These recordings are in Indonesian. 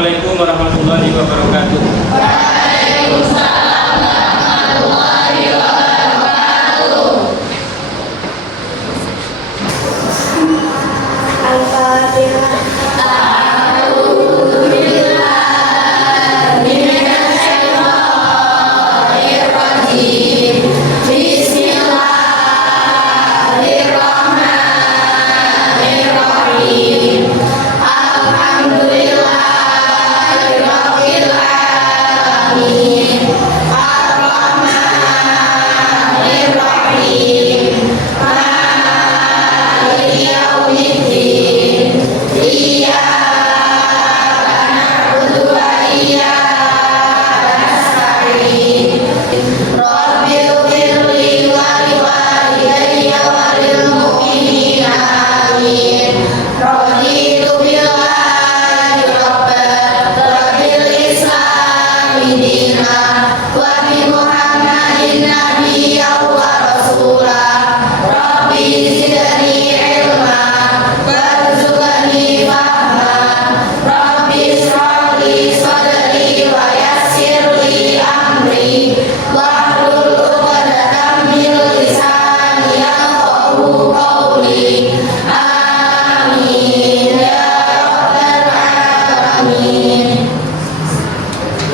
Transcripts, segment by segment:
Assalamualaikum warahmatullahi wabarakatuh. Waalaikumsalam warahmatullahi wabarakatuh. Al-Fatihah.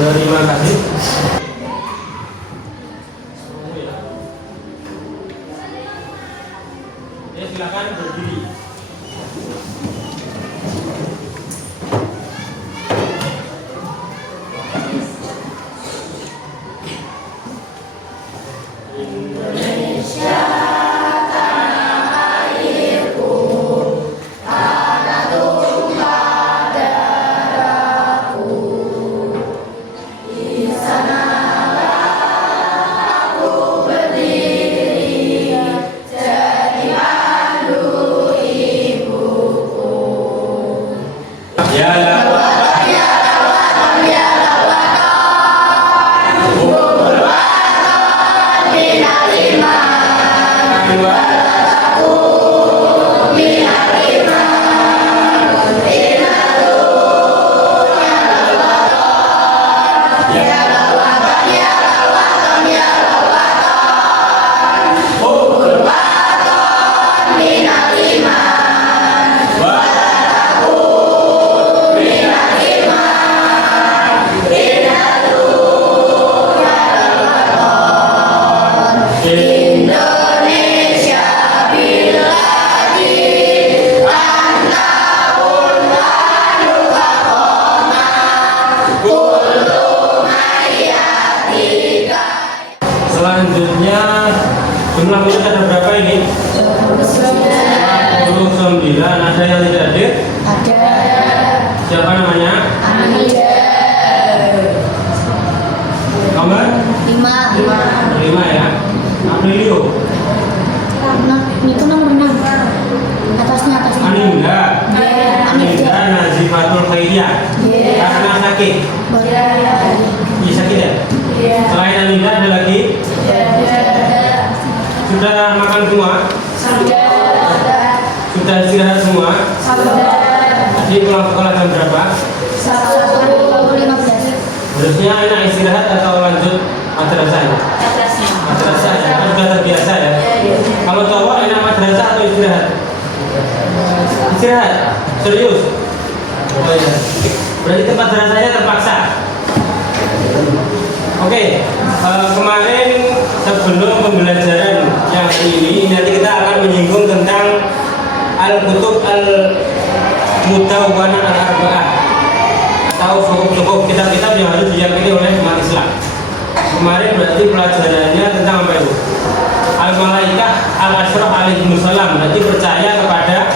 Terima kasih. Ya, silakan berdiri. Selanjutnya jumlah murid ada berapa ini? 29. Ada yang tidak hadir? Ada. Siapa namanya? Amida. Nomor? 5 ya. Aprilio. Itu nomor 6. Atasnya. Aninda. Aninda Nazifatul Khairiyah. Karena sakit. Iya sakit ya? Selain Aninda ada lagi? Sudah makan semua? Sudah istirahat semua? Tadi pulang sekolah jam berapa? 1:15. Harusnya enak istirahat atau lanjut madrasah ya? Madrasah ya, kan sudah terbiasa ya? Kalau cowok enak madrasah atau istirahat? Istirahat? Serius? Oh iya. Berarti tempat madrasahnya terpaksa? Oke, kemarin sebelum pembelajaran yang ini nanti kita akan menyinggung tentang Al-Kutub Al-Mudawwanah Al-Arba'ah atau cukup kitab-kitab yang harus diyakini oleh umat Islam. Kemarin berarti pelajarannya tentang apa itu? Al-Malaikah Al-Asyraf alaihimussalam, berarti percaya kepada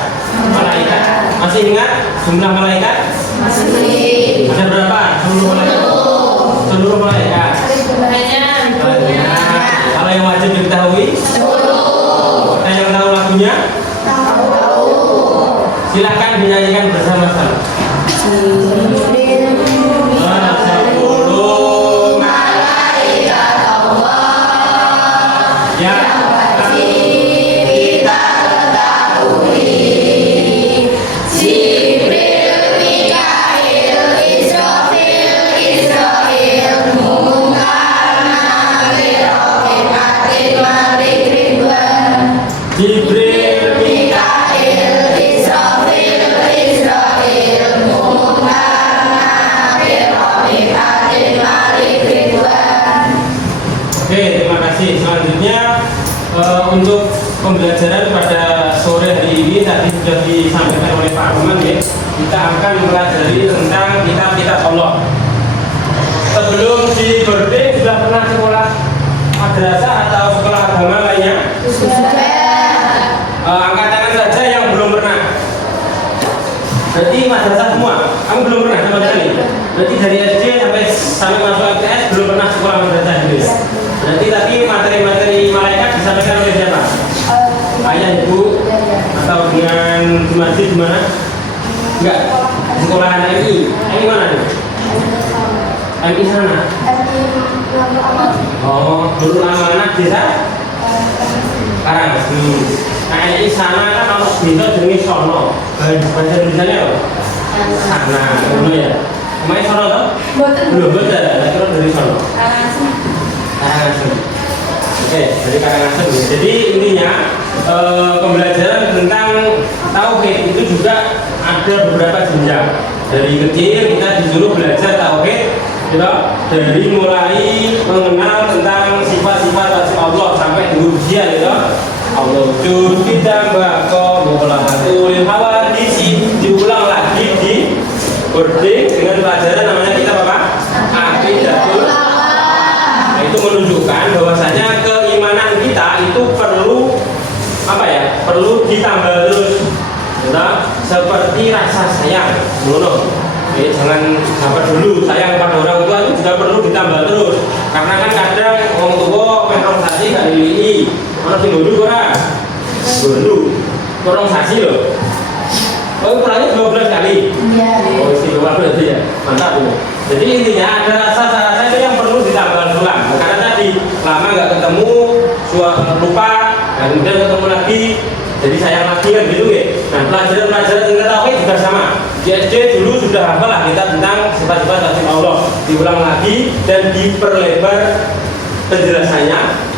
malaikat. Masih ingat jumlah malaikat? Masih. Ada berapa? Seluruh malaikat. Banyak. Kalau yang wajib diketahui? 10. Ada yang tahu lagunya? Tahu. Silakan dinyanyikan bersama-sama. 10 malaikat Allah yang wajib kita ketahui. Jibril, Mikail, Isra Oke, terima kasih. Selanjutnya untuk pembelajaran pada sore hari ini tadi sudah disampaikan oleh Pak Arman ya. Kita akan mempelajari tentang kitab-kitab Allah. Sebelum di boarding sudah pernah sekolah madrasah atau sekolah agama lainnya? Angkat tangan saja yang belum pernah. Berarti madrasah semua? Kamu belum pernah sama sekali? Berarti dari SD sampai masuk MTS belum pernah sekolah madrasah gitu ya? Berarti tadi materi-materi malaikat disampaikan oleh siapa? Ayah, ibu? Atau dengan masjid di mana? Enggak, sekolah MI. MI mana nih? MI sana? Oh, Nurul Amanah desa? Karang. Nah, MI sana kan harus bisa dengan sono. Bahasa Indonesia apa? Sana, betul ya? Emangnya sono toh? Belum betul, kira dari sono. Karangasem. Oke, dari Karangasem. Jadi intinya pembelajaran tentang tauhid itu juga ada beberapa jenjang. Dari kecil kita disuruh belajar tauhid, gitu. Dari mulai mengenal tentang sifat-sifat wajib Allah sampai diujian, gitu. Allah wujud kita bako mulahatul hawadisi, diulang lagi di boarding dengan pelajaran namanya kita apa? Aqidatul. Itu menunjukkan bahwasanya keimanan kita itu perlu apa ya? Perlu ditambah terus. Nah, seperti rasa sayang, jangan sabar dulu. Sayang pada orang tua itu juga perlu ditambah terus. Karena kan kadang orang tua memang sasi gak dilihi. Orang sing dulu ora. Dulu. Orang sasi loh. Oh, pulangnya 12 kali. Iya. Oh, istimewa berarti ya. Mantap ya. Jadi intinya ada rasa itu yang perlu ditambah ulang. Karena tadi lama nggak ketemu, lupa, dan kemudian ketemu lagi, jadi sayang lagi kan gitu ya. Nah, pelajaran tentang tauhid juga sama. Di SD dulu sudah hafal lah kita tentang sifat-sifat wajib Allah. Diulang lagi dan diperlebar penjelasannya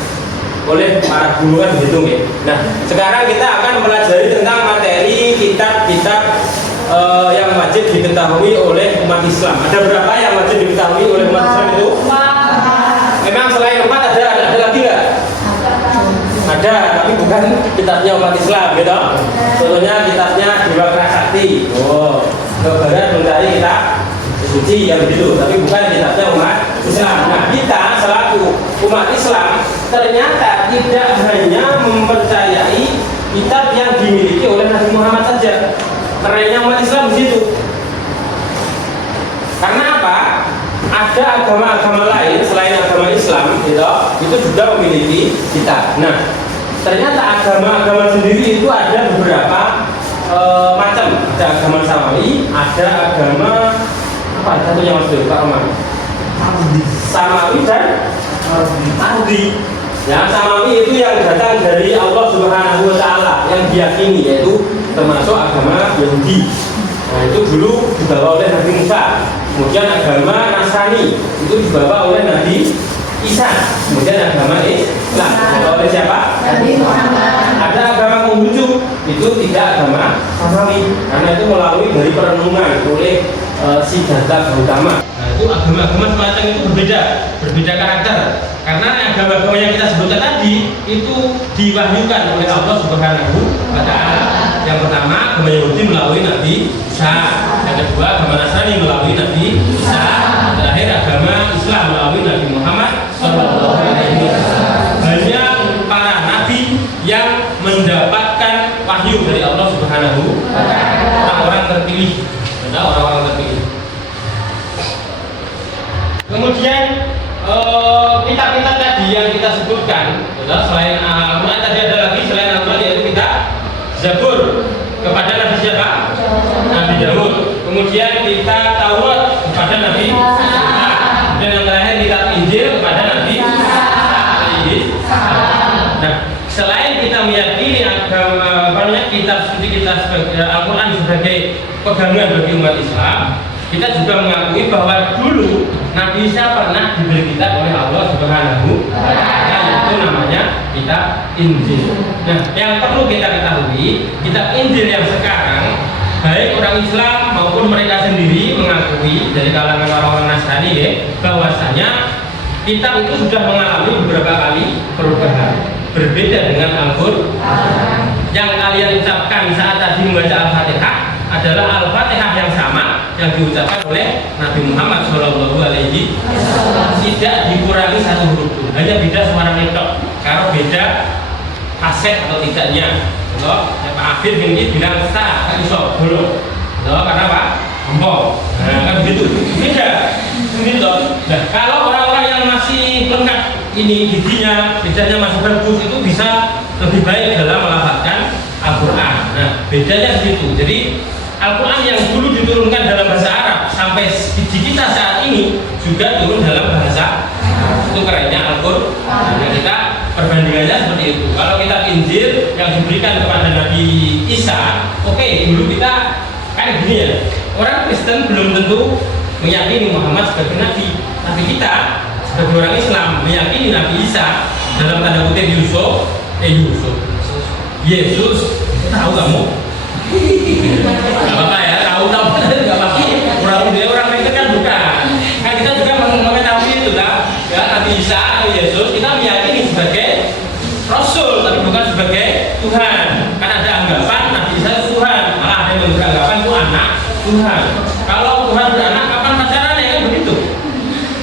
oleh para guru kan begitu ya. Nah, sekarang kita akan mempelajari tentang materi kitab-kitab yang wajib diketahui oleh umat Islam. Ada berapa yang wajib diketahui oleh umat Islam itu? Memang selain 4 ada lagi nggak? Ada, tapi bukan kitabnya umat Islam, gitu. Contohnya kitabnya Dewa Prasakti. Oh, ke barat mencari kitab suci yang begitu, tapi bukan kitabnya umat Islam. Nah, kita selaku umat Islam ternyata tidak hanya mempercayai kitab yang dimiliki oleh Nabi Muhammad saja. Kerennya umat Islam di situ. Karena apa? Ada agama-agama lain selain agama Islam, gitu, itu juga memiliki kitab. Nah, ternyata agama-agama sendiri itu ada beberapa macam. Ada agama Samawi, ada agama apa? Satunya Mas Pak Omar. Samawi dan Ardi. Ya, Samawi itu yang datang dari Allah Subhanahu wa Ta'ala, yang diyakini, yaitu termasuk agama Yahudi. Nah, itu dulu dibawa oleh Nabi Musa. Kemudian agama Nasrani itu dibawa oleh Nabi Isa. Kemudian agama Islam dibawa oleh siapa? Nabi Muhammad. Ada agama Konghucu, itu tidak agama Samawi, karena itu melalui dari perenungan oleh Siddhartha Gautama. Nah, itu agama-agama semacam itu berbeda karakter. Karena agama-agama yang kita sebutkan tadi itu diwahyukan oleh Allah Subhanahu wa Ta'ala. Yang pertama agama Yahudi melalui Nabi Isa, yang kedua agama Nasrani melalui Nabi Isa, terakhir agama Islam melalui Nabi Muhammad SAW. Banyak para nabi yang mendapatkan wahyu dari Allah Subhanahu wa Ta'ala. Orang-orang terpilih, orang-orang terpilih. Kemudian kitab-kitab tadi yang kita sebutkan, selain Al-Quran tadi ada lagi selain Al-Quran, yaitu kitab Zabur kepada Nabi siapa? Nabi Daud. Kemudian kita Taurat kepada Nabi Musa. Dan yang terakhir kitab Injil kepada Nabi Isa. Nah, selain kita meyakini agama, kitab suci kita Al-Quran sebagai pegangan bagi umat Islam, kita juga mengakui bahwa dulu Nabi Isa pernah diberi kitab oleh Allah Subhanahu wa Ta'ala, yaitu namanya kitab Injil. Nah, yang perlu kita ketahui, kitab Injil yang sekarang baik orang Islam maupun mereka sendiri mengakui dari kalangan orang-orang Nasrani bahwasanya kitab itu sudah mengalami beberapa kali perubahan. Berbeda dengan Al-Qur'an. Yang kalian ucapkan saat tadi membaca Al-Fatihah adalah Al-Fatihah yang sama yang diucapkan oleh Nabi Muhammad SAW, tidak dikurangi satu huruf pun, hanya beda suara netok. Kalau beda kaset atau tidaknya, loh, ya, Pak Afir ini bilang sah, kan iso belum, loh, karena Pak empong, nah kan begitu, beda, gitu. Nah kalau orang-orang yang masih lengkap ini giginya, lidahnya masih bagus, itu bisa lebih baik dalam melafazkan Al-Quran. Nah bedanya begitu. Jadi Al-Quran yang dulu diturunkan dalam bahasa Arab sampai di kita saat ini juga turun dalam bahasa Arab. Itu kerennya Al-Quran. Nah, kita perbandingannya seperti itu. Kalau kita Injil yang diberikan kepada Nabi Isa, oke, dulu kita kan gini ya. Orang Kristen belum tentu meyakini Muhammad sebagai nabi. Tapi kita sebagai orang Islam meyakini Nabi Isa dalam tanda kutip Yesus. Tahu kamu? Gak apa-apa ya, tahu gak apa-apa. Orang Kristen kan bukan. Kan kita juga mengetahui itu kan, ya, Nabi Isa atau Yesus kita meyakini sebagai Rasul, tapi bukan sebagai Tuhan. Kan ada anggapan Nabi Isa itu Tuhan, malah ada yang beranggapan itu anak Tuhan. Kalau Tuhan beranak, kapan pacarannya kan begitu?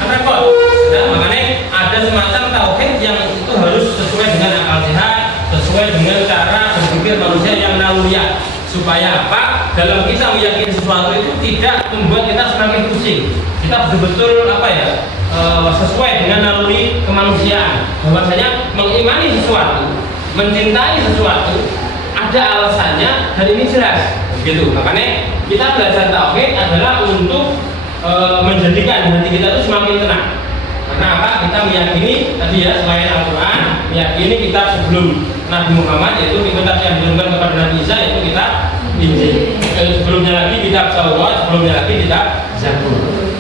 Kan repot. Nah, makanya ada semacam tauhid yang itu harus sesuai dengan akal sehat, sesuai dengan cara berpikir manusia yang naluriah. Supaya apa? Dalam kita meyakini sesuatu itu tidak membuat kita semakin pusing. Kita betul-betul sesuai dengan naluri kemanusiaan. Bahwasanya mengimani sesuatu, mencintai sesuatu, ada alasannya dan ini jelas. Gitu. Makanya kita belajar tauhid adalah untuk menjadikan hati kita itu semakin tenang. Karena apa? Kita meyakini tadi ya, selain Al-Quran, meyakini kitab sebelum Nabi Muhammad, yaitu kitab yang diturunkan kepada Nabi Isa, yaitu kitab Injil. Sebelumnya lagi kitab Taurat, sebelumnya lagi kitab Zabur.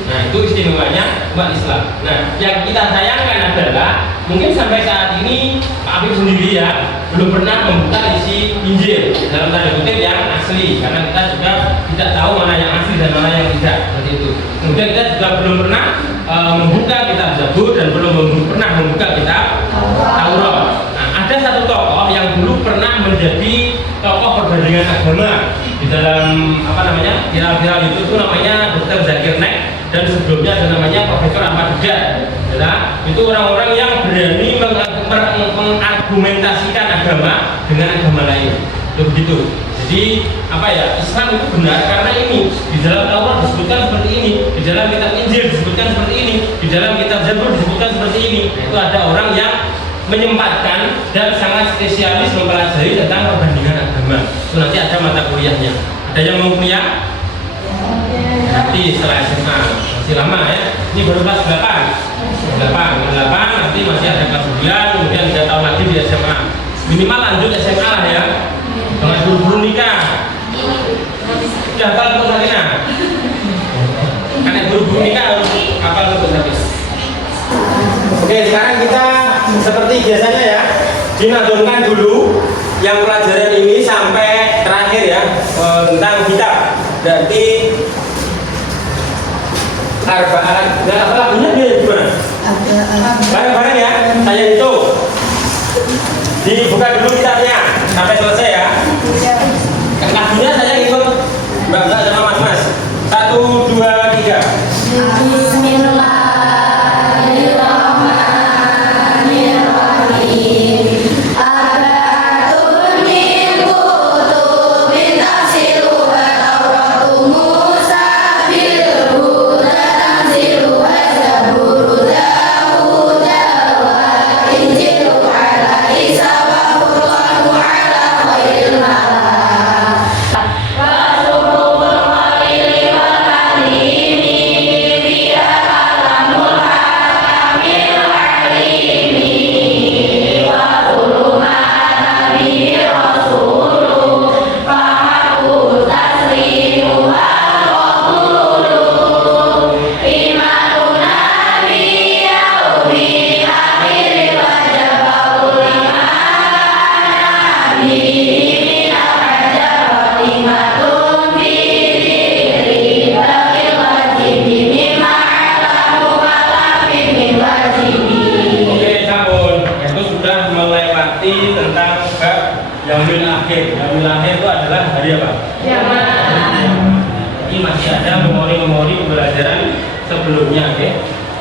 Nah itu istimewanya umat Islam. Nah yang kita sayangkan adalah mungkin sampai saat ini Pak Habib sendiri ya belum pernah membuka isi Injil dalam tanda kutip yang asli, karena kita juga tidak tahu mana yang asli dan mana yang tidak, seperti itu. Kemudian kita juga belum pernah membuka kitab Zabur dan belum pernah membuka kitab Taurat. Nah ada satu tokoh yang dulu pernah menjadi tokoh perbandingan agama di dalam viral-viral itu namanya Dr. Zakir Naik, dan sebelumnya ada namanya Profesor Ahmad Didat. Itu orang-orang yang berani mengargumentasikan agama dengan agama lain. Begitu. Jadi Islam itu benar karena ini di dalam Taurat disebutkan seperti ini, di dalam kitab Injil disebutkan seperti ini, di dalam kitab Zabur disebutkan seperti ini. Itu ada orang yang menyempatkan dan sangat spesialis mempelajari tentang perbandingan agama. Itu nanti ada mata kuliahnya. Ada yang mau kuliah? Nanti setelah SMA, masih lama ya. Ini baru kelas 8 nanti masih ada kelas 9, kemudian 3 tahun lagi di SMA. Minimal lanjut SMA lah ya. Jangan buru-buru nikah. Sudah hafal untuk Sakinah? Karena buru-buru nikah harus hafal untuk habis. Oke, sekarang kita seperti biasanya ya, dinadonkan dulu yang pelajaran ini sampai terakhir ya, tentang kitab. Berarti lagunya dia gimana? Bareng-bareng ya, saya hitung. Dibuka dulu kitabnya sampai selesai ya. Lagunya saya ikut Mbak sama Mas. 1, 2, 3. lahir. Yaumul lahir itu adalah hari apa? Kiamat. Ini masih ada memori-memori pembelajaran sebelumnya, oke?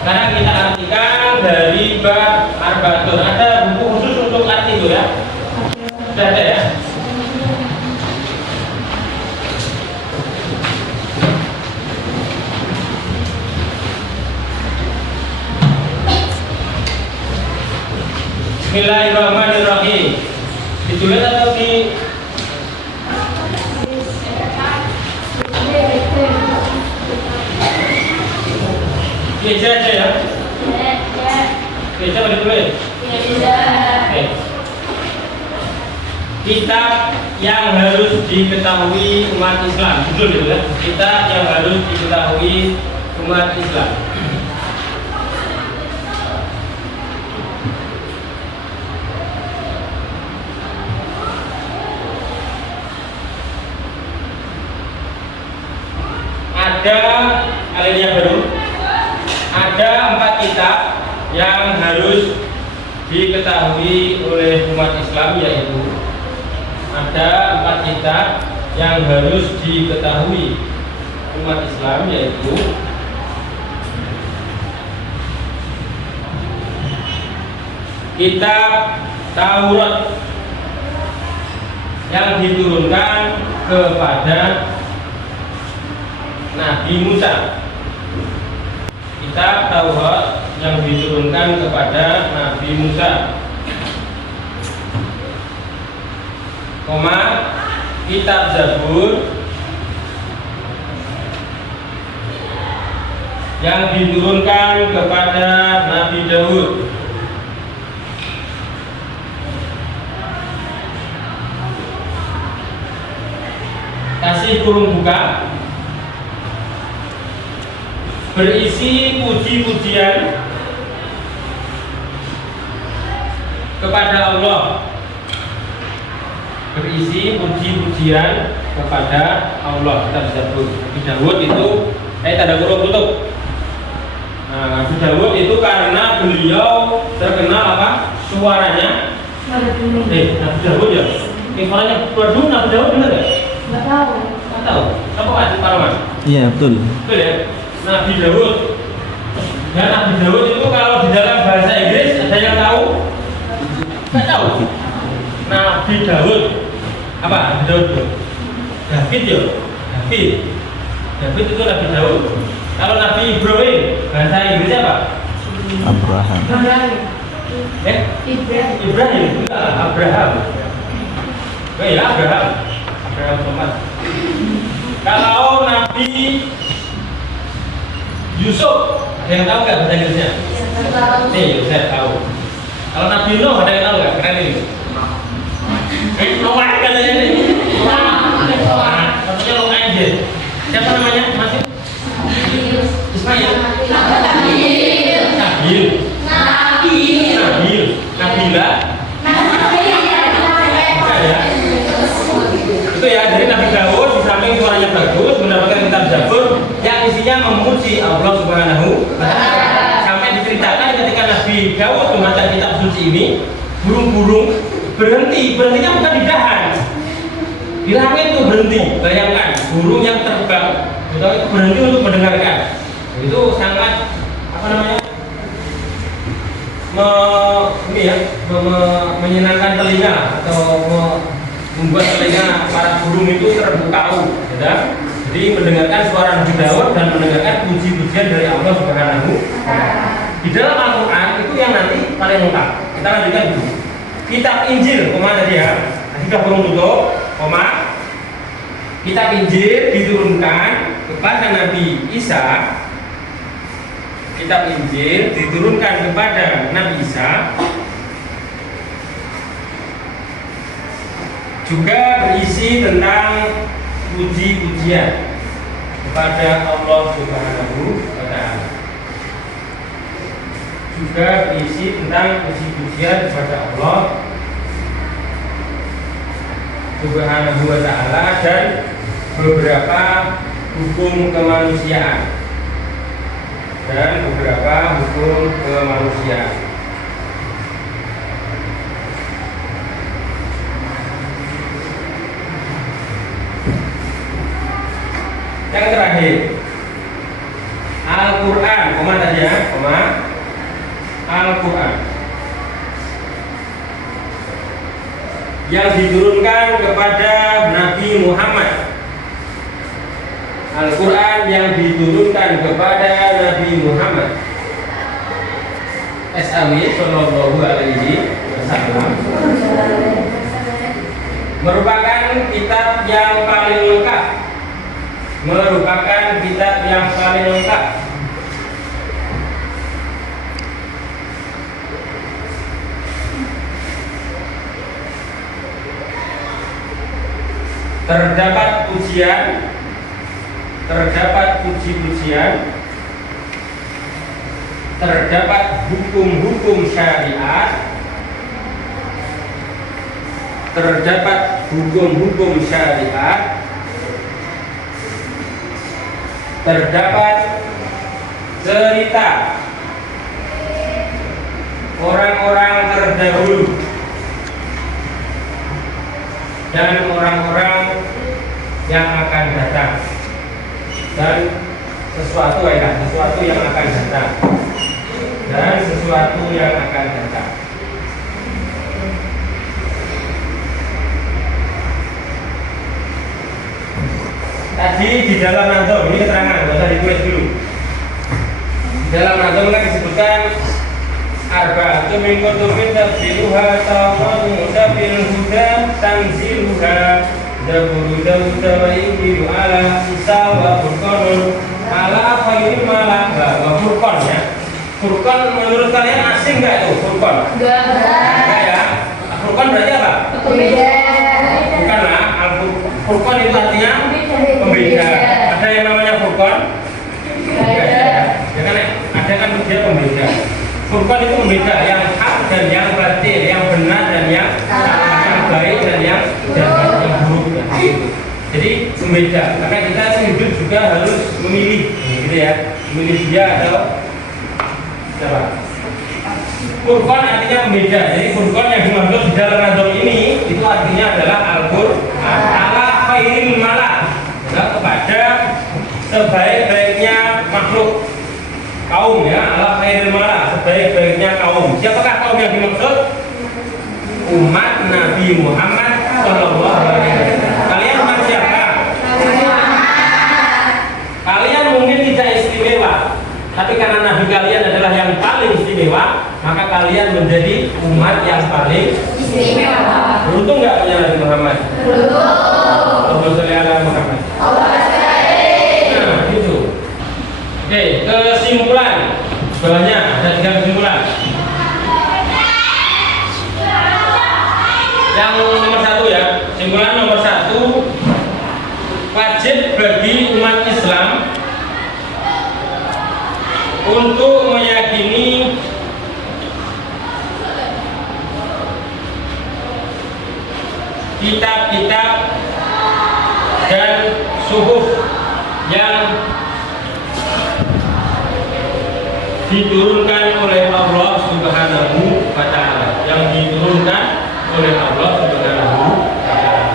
Sekarang kita artikan dari bab Arba'atun. Ada buku khusus untuk arti itu ya? Sudah ada ya? Bismillahirrahmanirrahim. Ditulis atau di Baca aja ya. Baca apa ditulis? Oke. Kitab yang harus diketahui umat Islam. Judul itu ya. Kitab yang harus diketahui umat Islam. Ada alinea baru. Ada 4 kitab yang harus diketahui oleh umat Islam, yaitu ada 4 kitab yang harus diketahui umat Islam, yaitu kitab Taurat yang diturunkan kepada Nabi Musa. Kitab Taurat yang diturunkan kepada Nabi Musa. Koma, kitab Zabur yang diturunkan kepada Nabi Daud. Kasih kurung buka, berisi puji-pujian kepada Allah. Berisi puji-pujian kepada Allah. Kita bisa sebut Nabi Daud itu tanda kurung tutup. Nah, Nabi Daud itu karena beliau terkenal apa? Suaranya. Nabi Daud ya. Suaranya keluar dulu Nabi Daud benar ya? Nggak tahu. Nggak tahu. Siapa Pak Parman? Iya betul. Betul ya. Nabi Daud. Dan Nabi Daud itu kalau di dalam bahasa Inggris ada yang tahu? Nggak tahu. Nabi Daud. Apa? Nabi Daud itu? David ya? David. David itu Nabi Daud. Kalau Nabi Ibrahim bahasa Inggrisnya apa? Abraham. Ibrahim. Enggak, Abraham. Oh iya, Abraham. Abraham Thomas. Kalau Nabi Yusuf, ada yang tahu nggak bahasa Inggrisnya? Nih, saya tahu. Kalau Nabi Nuh ada yang tahu nggak? Keren ini. Noah katanya nih. Noah. Katanya Noah aja. Siapa namanya? Masih? Ismail. Nabil. Nabila. Ya. Itu ya, jadi Nabi Daud di samping suaranya bagus mendapatkan kitab Zabur yang isinya memuji Allah Subhanahu wa Ta'ala. Sampai diceritakan ketika Nabi Daud membaca kitab suci ini, burung-burung berhentinya bukan di dahan, di langit itu berhenti. Bayangkan burung yang terbang itu berhenti untuk mendengarkan. Itu sangat menyenangkan telinga atau membuat telinga para burung itu terbuka, ya. Jadi mendengarkan suara Nabi Daud dan mendengarkan puji-pujian dari Allah Subhanahu wa Ta'ala. Di dalam Al-Quran itu yang nanti paling lengkap. Kita lanjutkan dulu. Kitab Injil, koma tadi ya. Sudah kurung tutup, koma. Kitab Injil diturunkan kepada Nabi Isa. Kitab Injil diturunkan kepada Nabi Isa, juga berisi tentang puji-pujian kepada Allah Subhanahu wa Ta'ala. Juga berisi tentang puji-pujian kepada Allah Subhanahu wa Ta'ala dan beberapa hukum kemanusiaan. terakhir Al-Quran, koma tadi ya, koma Al-Quran yang diturunkan kepada Nabi Muhammad. Al-Quran yang diturunkan kepada Nabi Muhammad SAW Sallallahu Alaihi Wasallam merupakan kitab yang paling lengkap. Merupakan kitab yang paling lengkap. Terdapat pujian, terdapat puji-pujian, terdapat hukum-hukum syariat, terdapat hukum-hukum syariat, terdapat cerita orang-orang terdahulu dan orang-orang yang akan datang, dan sesuatu yang akan datang, dan sesuatu yang akan datang. Tadi di dalam nazam, ini keterangan, nggak usah ditulis dulu. Di dalam nazam kan disebutkan arba'atun min kutubin tafsiruha tawadu bil huda tanziluha zaburu dawuda wa injilu ala isa wa furqanun ala khairi malah wa furqan ya. Furqan menurut kalian asing nggak itu furqan? Enggak ya. Furqan berarti apa? Beda. Bukanlah. Furqan itu artinya pembeda. Ada yang namanya furqan? Ya kan ada kan dia pembeda. Furqan itu pembeda yang hak dan yang batil, yang benar dan yang salah, yang baik dan yang jahat, yang buruk dan gitu. Jadi pembeda. Karena kita hidup juga harus memilih, gitu ya. Memilih dia atau siapa? Furqan artinya pembeda. Jadi Furqan yang dimaksud di dalam nazam ini itu artinya adalah Al-Qur'an ala khairil malah, kepada sebaik-baiknya makhluk kaum ya, ala khairil malah, sebaik-baiknya kaum. Siapakah kaum yang dimaksud? Umat Nabi Muhammad Sallallahu Alaihi Wasallam. Kalian umat siapa? Kalian mungkin tidak istimewa, tapi karena Nabi kalian adalah yang paling istimewa, maka kalian menjadi umat yang paling Istimewa. beruntung nggak punya Nabi Muhammad? Beruntung. Allahumma sholli ala Muhammad. Nah, gitu. Oke, kesimpulan. Bawahnya ada 3 kesimpulan. Yang nomor 1 ya, kesimpulan nomor 1, wajib bagi umat Islam untuk meyakini kitab-kitab dan suhuf yang diturunkan oleh Allah Subhanahu wa Ta'ala, yang diturunkan oleh Allah Subhanahu wa Ta'ala.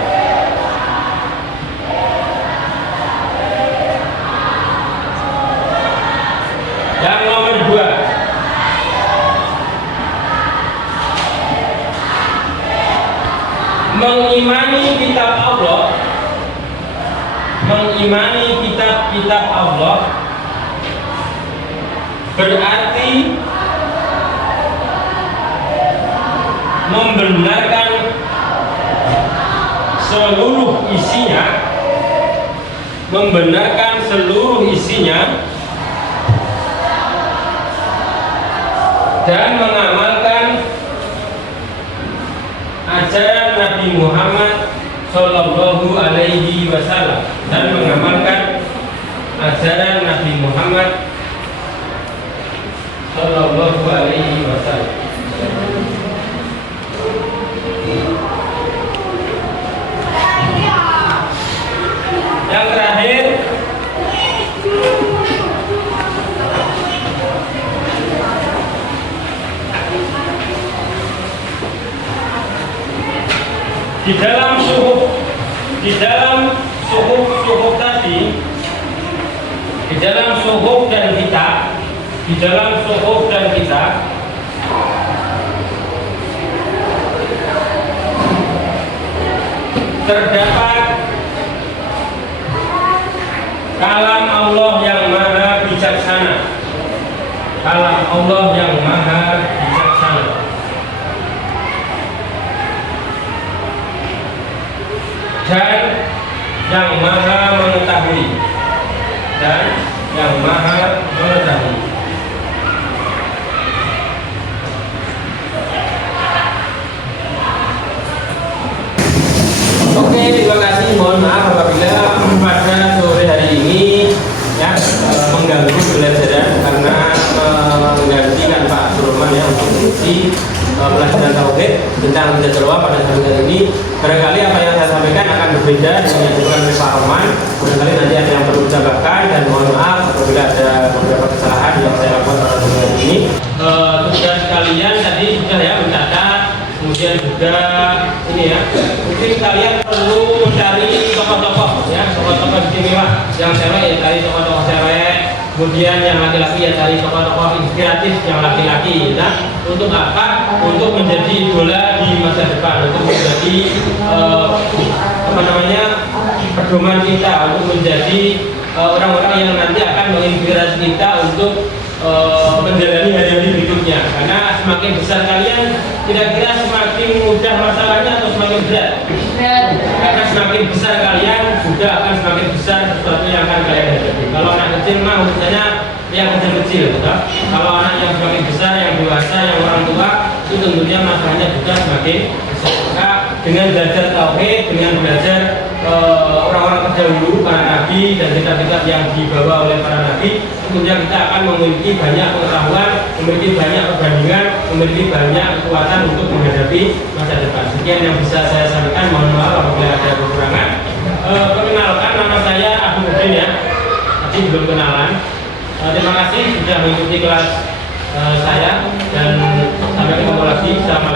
Yang nomor 2, mengimani kitab Allah, mengimani kitab-kitab Allah berarti membenarkan seluruh isinya, membenarkan seluruh isinya dan mengamalkan ajaran Nabi Muhammad Sallallahu Alaihi Wasallam, dan mengamalkan ajaran Nabi Muhammad Sallallahu Alaihi Wasallam. Yang terakhir, di dalam suhuf tadi dalam suhuf dan kitab, di dalam suhuf dan kitab terdapat kalam Allah yang maha bijaksana. Kalam Allah yang maha bijaksana. Dan yang maha mengetahui. Dan yang maha mengetahui. Oke, terima kasih. Mohon maaf apabila pada sore hari ini ya mengganggu pembelajaran karena menggantikan Pak Surman ya untuk mengisi pelajaran tauhid tentang jadwal pada hari ini. Barangkali apa yang saya sampaikan akan berbeda dengan yang dilakukan oleh Pak Roman. Barangkali nanti ada yang perlu ditambahkan dan mohon maaf apabila ada beberapa kesalahan yang saya lakukan pada hari ini. Tugas kalian tadi sudah ya mencatat. Kemudian juga ini ya, mungkin kalian perlu mencari tokoh-tokoh ya, tokoh-tokoh istimewa. Yang cewek ya cari tokoh-tokoh cewek, kemudian yang laki-laki ya cari tokoh-tokoh inspiratif yang laki-laki. Nah, untuk apa? Untuk menjadi idola di masa depan, untuk menjadi pedoman kita, untuk menjadi orang-orang yang nanti akan menginspirasi kita untuk menjalani hari-hari berikutnya. Karena semakin besar kalian, kira-kira semakin mudah masalahnya atau semakin berat? Karena semakin besar kalian, juga akan semakin besar sesuatu yang akan kalian hadapi. Kalau anak kecil mah urusannya yang kecil-kecil, betul? Kalau anak yang semakin besar, yang dewasa, yang orang tua, itu tentunya masalahnya juga semakin besar. Maka dengan belajar tauhid, dengan belajar orang-orang terdahulu, para nabi dan kitab-kitab yang dibawa oleh para nabi, tentunya kita akan memiliki banyak pengetahuan, memiliki banyak perbandingan, memiliki banyak kekuatan untuk menghadapi masa depan. Sekian yang bisa saya sampaikan. Mohon maaf apabila ada kekurangan. Perkenalkan, nama saya Abu Nurdin ya. Tadi belum kenalan. Terima kasih sudah mengikuti kelas saya dan sampai ketemu lagi. Selamat